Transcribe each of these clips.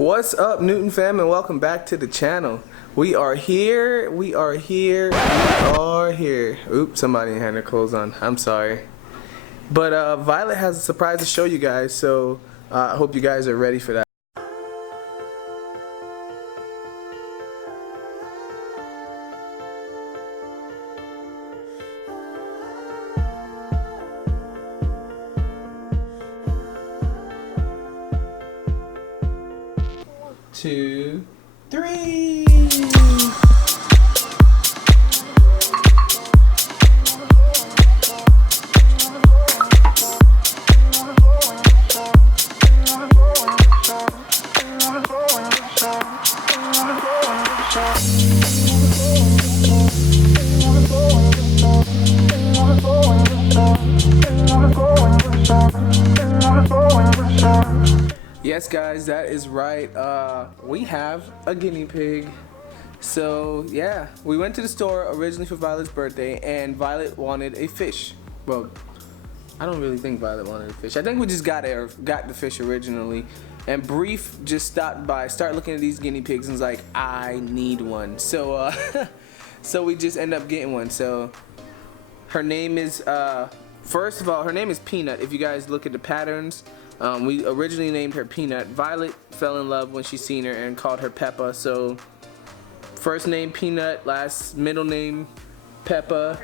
What's up, Newton fam, and welcome back to the channel. We are here. Oops, somebody had their clothes on. I'm sorry. But Violet has a surprise to show you guys, so I hope you guys are ready for that. Two, three. Yes guys, that is right. We have a guinea pig. So yeah, we went to the store originally for Violet's birthday and Violet wanted a fish. Well, I don't really think Violet wanted a fish. I think we just got the fish originally. And Brief just stopped by, started looking at these guinea pigs and was like, I need one. So so we just end up getting one. So her name is first of all, her name is Peanut. If you guys look at the patterns, we originally named her Peanut. Violet fell in love when she seen her and called her Peppa. So first name Peanut, middle name Peppa.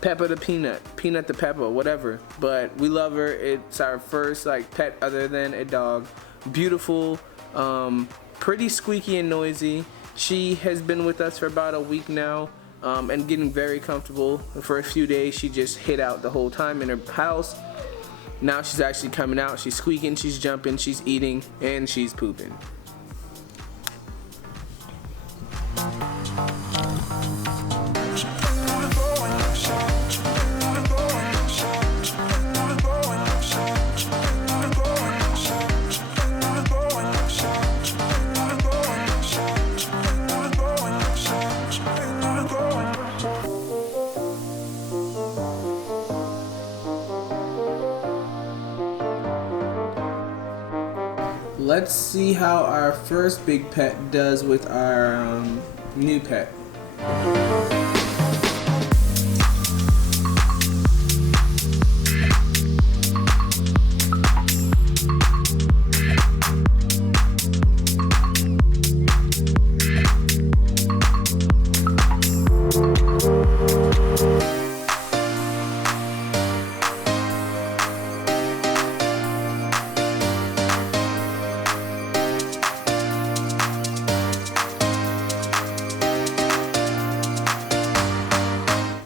Peppa the Peanut, Peanut the Peppa, whatever. But we love her. It's our first pet other than a dog. Beautiful, pretty squeaky and noisy. She has been with us for about a week now. And getting very comfortable. For a few days she just hid out the whole time in her house. Now she's actually coming out. She's squeaking, she's jumping, she's eating, and she's pooping. Let's see how our first big pet does with our new pet.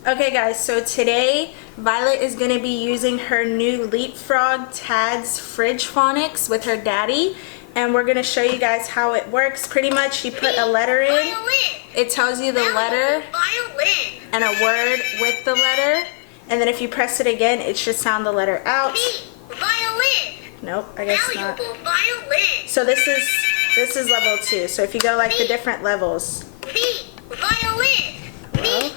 Okay guys, so today Violet is going to be using her new Leapfrog Tad's fridge phonics with her daddy, and we're going to show you guys how it works. Pretty much you put a letter in, it tells you the letter and a word with the letter, and then if you press it again it should sound the letter out. Nope, I guess not. So this is level 2, so if you go like the different levels. Hello?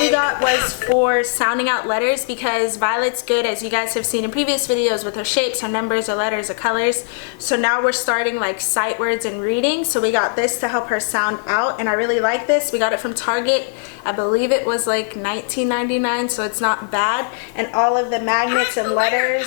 We got was for sounding out letters, because Violet's good, as you guys have seen in previous videos, with her shapes, her numbers, her letters, her colors. So now we're starting like sight words and reading. So we got this to help her sound out, and I really like this. We got it from Target. I believe it was like $19.99, so it's not bad. And all of the magnets and letters,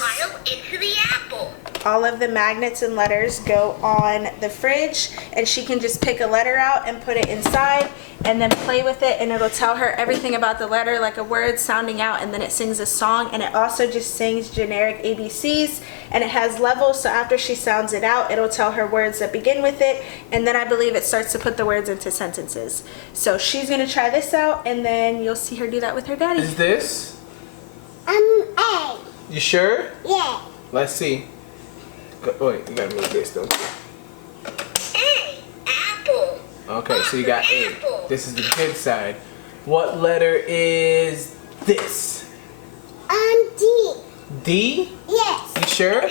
go on the fridge, and she can just pick a letter out and put it inside and then play with it, and it'll tell her everything about the letter, like a word sounding out, and then it sings a song. And it also just sings generic ABCs, and it has levels, so after she sounds it out it'll tell her words that begin with it, and then I believe it starts to put the words into sentences. So she's gonna try this out, and then you'll see her do that with her daddy. Is this? A. You sure? Yeah. Let's see. Wait, you gotta move this, don't you? Apple. Okay, so you got A. This is the good side. What letter is this? D. D? Yes. You sure?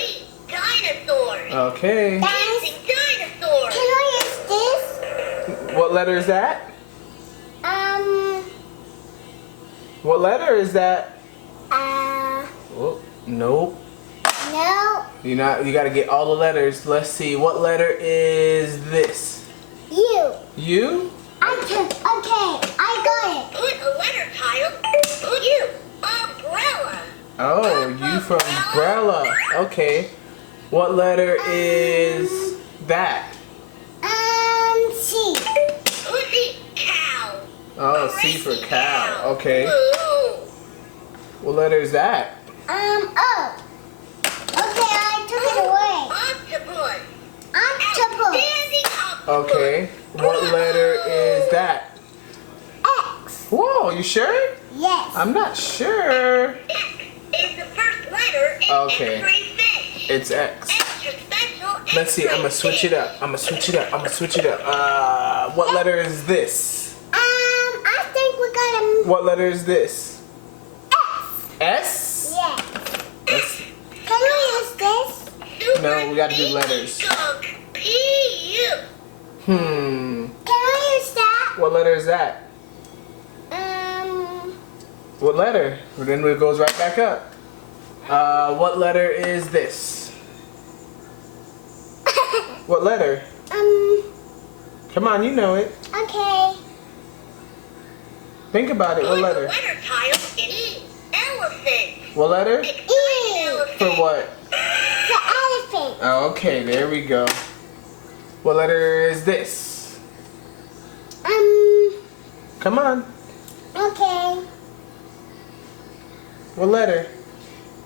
Dinosaur. Okay. Dinosaur. Can I use this? What letter is that? What letter is that? No. Nope. You gotta get all the letters. Let's see. What letter is this? U. U? Okay, I got it. Put a letter tile. Put U. Umbrella. Oh, U for umbrella. Okay. What letter is that? C. Pussy cow. Oh, C for cow. Okay. Blue. What letter is that? O. Okay, I took it away. Octopus. Octopus. Standing octopus. Okay. What letter is that? X. Whoa, you sure? Yes. I'm not sure. X is the first letter in Okay. every fish. It's X. Extra special. Let's see. I'm gonna switch it up. What letter is this? I think we got a What letter is this? X. S? Yes. Let's, Can we use this? no, we gotta do letters. P-U. Hmm. Can I use that? What letter is that? What letter? Well, then it goes right back up. What letter is this? What letter? Come on, you know it. Okay. Think about it. What Put letter? a letter tile in E. Elephant. What letter? E. Elephant. For what? For elephant. Oh, okay, there we go. What letter is this? Come on. Okay. What letter?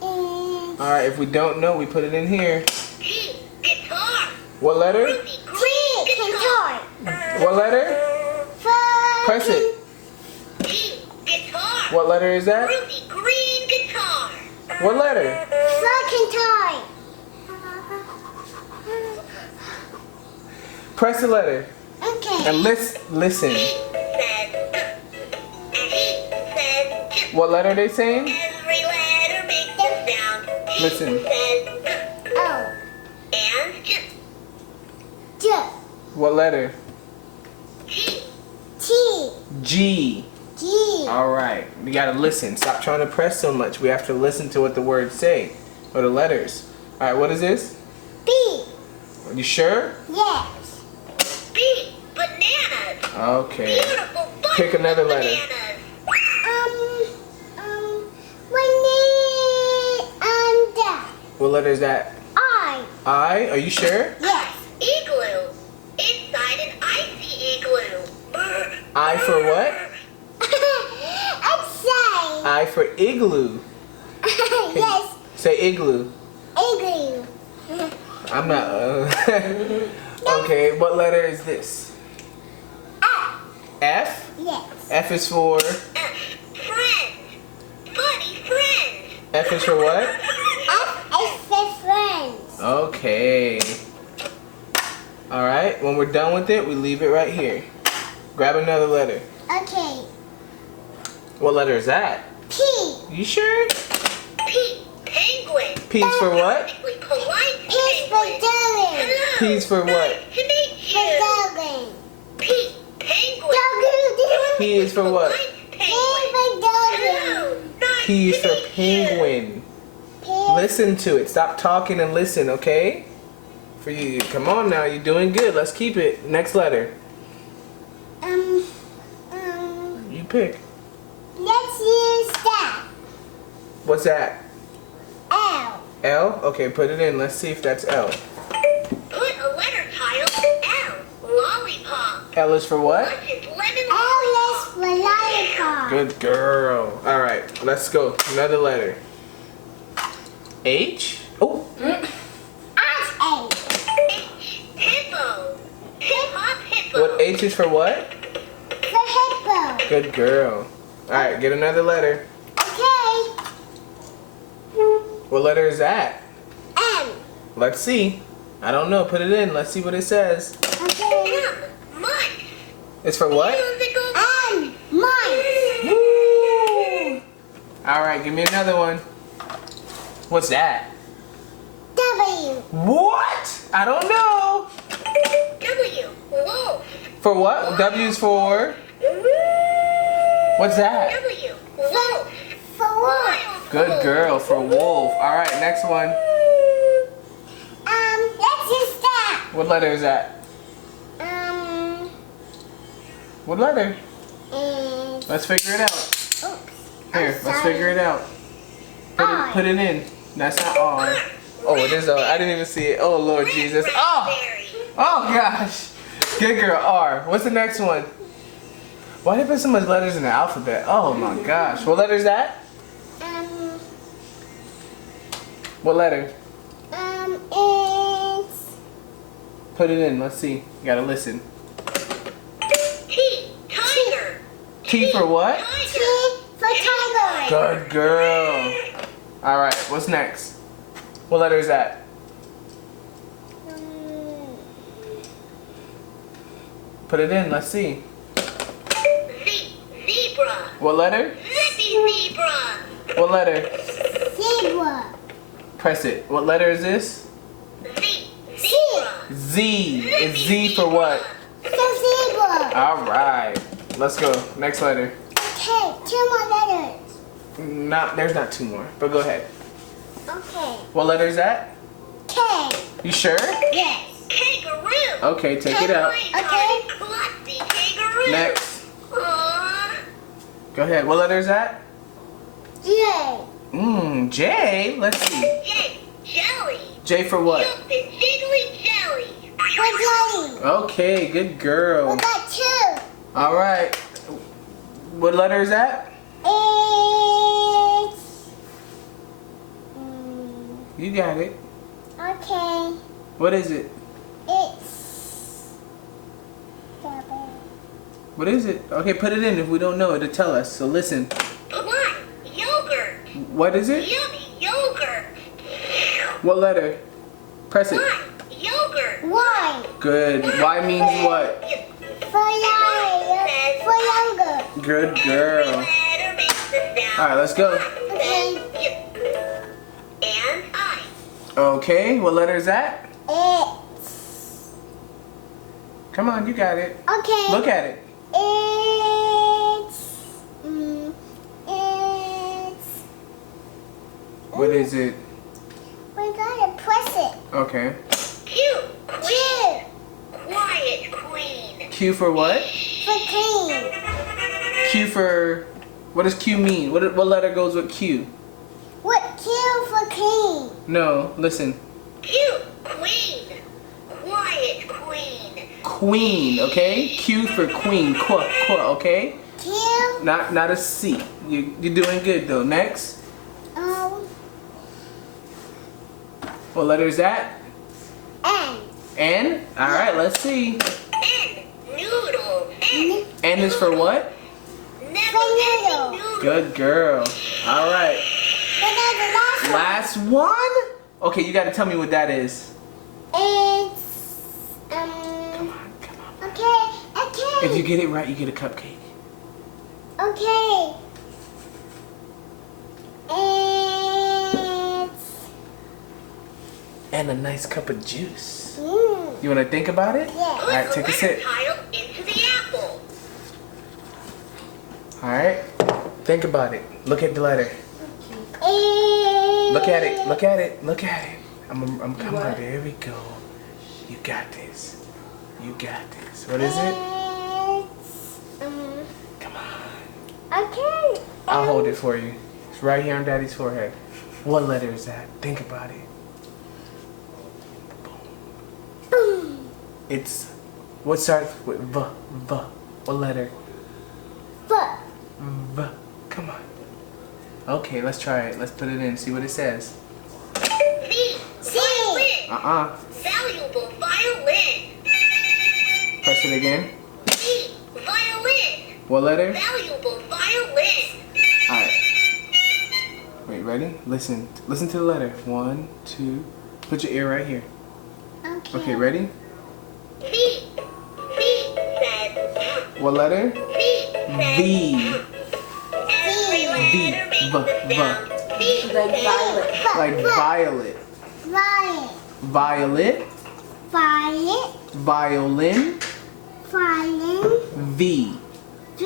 E. Alright, if we don't know, we put it in here. G. Guitar. What letter? Ruby T. green guitar. Guitar. What letter? For Press it. G. Guitar. What letter is that? Ruby green guitar. What letter? For guitar. Press the letter. Okay. And listen. He says and he says J. What letter are they saying? Every letter makes a sound. He Listen. says O. and J. J. What letter? G. T. G. G. Alright, you gotta listen. Stop trying to press so much. We have to listen to what the words say. Or the letters. Alright, what is this? B. Are you sure? Yes. B. Bananas. Okay. Beautiful bunch Pick another of letter. bananas. We need that. What letter is that? I. I? Are you sure? Yes. Igloo. Inside an icy igloo. I for what? Outside. I for igloo. Yes. Say igloo. Igloo. I'm not. Okay, what letter is this? Ah. F? Yes. F is for. F. Friends. Funny friends. F is for what? F is for friends. Okay. Alright, when we're done with it, we leave it right here. Grab another letter. Okay. What letter is that? P. You sure? P. Penguin. P's for what? Perfectly polite P for penguin. darling. Hello. P's for what? Nice to meet For you. darling. P. Penguin. P is for what? Polite P penguin. for darling. Hello. Nice P is to for meet you. penguin. P. Listen to it. Stop talking and listen, okay? For you. Come on now, you're doing good. Let's keep it. Next letter. You pick. Let's use that. What's that? L. L? Okay, put it in. Let's see if that's L. Put a letter tile. L. Lollipop. L is for what? What is lemon L is lollipop? for lollipop. Good girl. Alright, let's go. Another letter. H? Oh, That's A. H. Hippo. Hip hop hippo. what H is for what? For hippo. Good girl. Alright, get another letter. Okay. What letter is that? M. Let's see. I don't know. Put it in. Let's see what it says. Okay. M. Mice. It's for what? Musical M. Mice. Woo! Alright, give me another one. What's that? W. What? I don't know. W. Wolf. For what? W is for. What's that? W. Wolf. Good girl for wolf. All right, next one. Let's just that. What letter is that? What letter? And Let's figure it out. oops. Here, I'm let's sorry. figure it out. R. Put it in. That's not R. Oh, it is R. I didn't even see it. Oh, Lord Jesus. Oh! Oh, gosh. Good girl, R. What's the next one? Why did they put so much letters in the alphabet? Oh, my gosh. What letter is that? What letter? It's Put it in. Let's see. You gotta listen. T. Tiger. T for what? T Tiger. for tiger. Good girl. All right. What's next? What letter is that? Put it in. Let's see. Zebra. What letter? Zippy zebra. What letter? Zebra. Press it. What letter is this? Zebra. Z. It's Z for what? So zebra. All right. Let's go. Next letter. Okay, 2 more letters. There's not 2 more, but go ahead. Okay. What letter is that? K. You sure? Yes. Kangaroo. Okay, take it out. Okay. Clumsy kangaroo. Next. Aw. Go ahead. What letter is that? J. J. Let's see. J. Jelly. J for what? Milk and jiggly jelly. For jelly. Okay, good girl. We got 2. All right. What letter is that? It's You got it. okay. What is it? It's double. What is it? Okay, put it in. If we don't know, it'll tell us. So listen. What? Yogurt. What is it? Yummy yogurt. What letter? Press it. What? Yogurt. Y. Good. Y means what? For young. For younger. Good girl. All right, let's go. Okay. And I. Okay, what letter is that? It's Come on, you got it. okay. Look at it. It's What is it? we gotta press it. Okay. Q. Q Quiet queen. Q for what? for clean. Q for what does Q mean? What letter goes with Q? What Q for clean? No, listen. Q. Queen. Quiet queen. Queen, okay? Q for queen. Qu, okay? Q Not a C. You're doing good though. Next. What letter is that? N. N? Alright, let's see. N. Noodle. N. N is for what? Never noodle. noodle. Good girl. Alright. But that's the last Last one? Okay, you gotta tell me what that is. one. It's Come on. okay. If you get it right, you get a cupcake. Okay. And a nice cup of juice. It's You wanna think about it? yeah. Alright, Put take a the sip. letter tile into the apple. Alright? Think about it. Look at the letter. It's Look at it. Look at it. Look at it. I'm come on, there we go. You got this. You got this. What is it? Come on. Okay. I'll hold it for you. It's right here on Daddy's forehead. What letter is that? Think about it. It's what starts with V. V. What letter? Foot. V. Come on. Okay, let's try it. Let's put it in. See what it says. V. Violin. Valuable violin. Press it again. V. Violin. What letter? Valuable violin. Alright. Wait, ready? Listen. Listen to the letter. 1, 2. Put your ear right here. Okay, ready? V. V said. What letter? V said. V. Every V. letter makes V. a sound. V. Like violet. Like violet. Violet. Violet. Violet. Violin. Violin. V. V.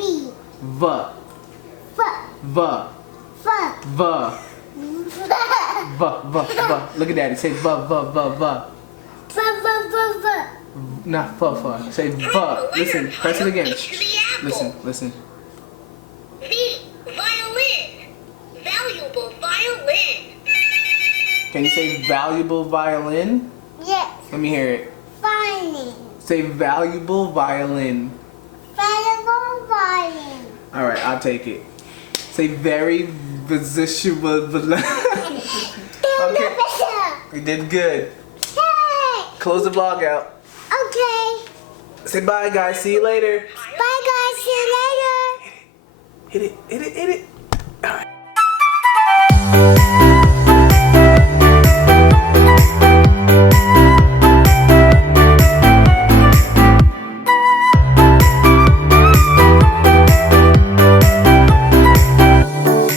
V. Foot. V. Foot. V. Look at daddy. Say va. Not fa. Say va. Listen, press it again. Listen. V. Violin. Valuable violin. Can you say valuable violin? Yes. Let me hear it. Violin. Say valuable violin. Valuable violin. All right, I'll take it. Say very visible. Okay, you did good. Hey. Close the vlog out. Okay. Say bye, guys. See you later. Bye, guys. See you later. Hit it. All right.